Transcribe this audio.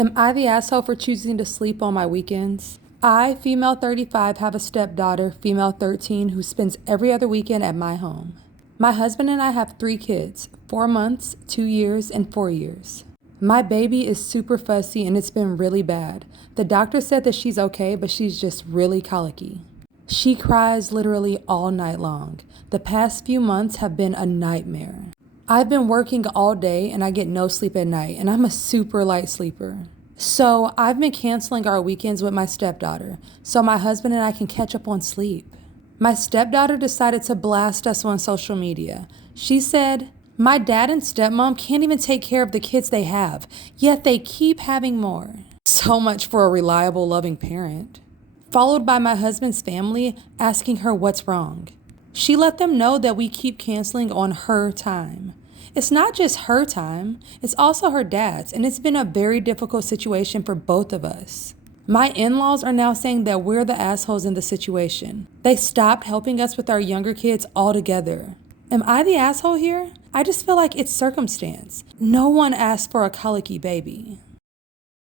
Am I the asshole for choosing to sleep on my weekends? I, female 35, have a stepdaughter, female 13, who spends every other weekend at my home. My husband and I have 3 kids, 4 months, 2 years, and 4 years. My baby is super fussy and it's been really bad. The doctor said that she's okay, but she's just really colicky. She cries literally all night long. The past few months have been a nightmare. I've been working all day and I get no sleep at night, and I'm a super light sleeper. So I've been canceling our weekends with my stepdaughter so my husband and I can catch up on sleep. My stepdaughter decided to blast us on social media. She said, "My dad and stepmom can't even take care of the kids they have, yet they keep having more." So much for a reliable, loving parent. Followed by my husband's family asking her what's wrong. She let them know that we keep canceling on her time. It's not just her time, it's also her dad's, and it's been a very difficult situation for both of us. My in-laws are now saying that we're the assholes in the situation. They stopped helping us with our younger kids altogether. Am I the asshole here? I just feel like it's circumstance. No one asked for a colicky baby.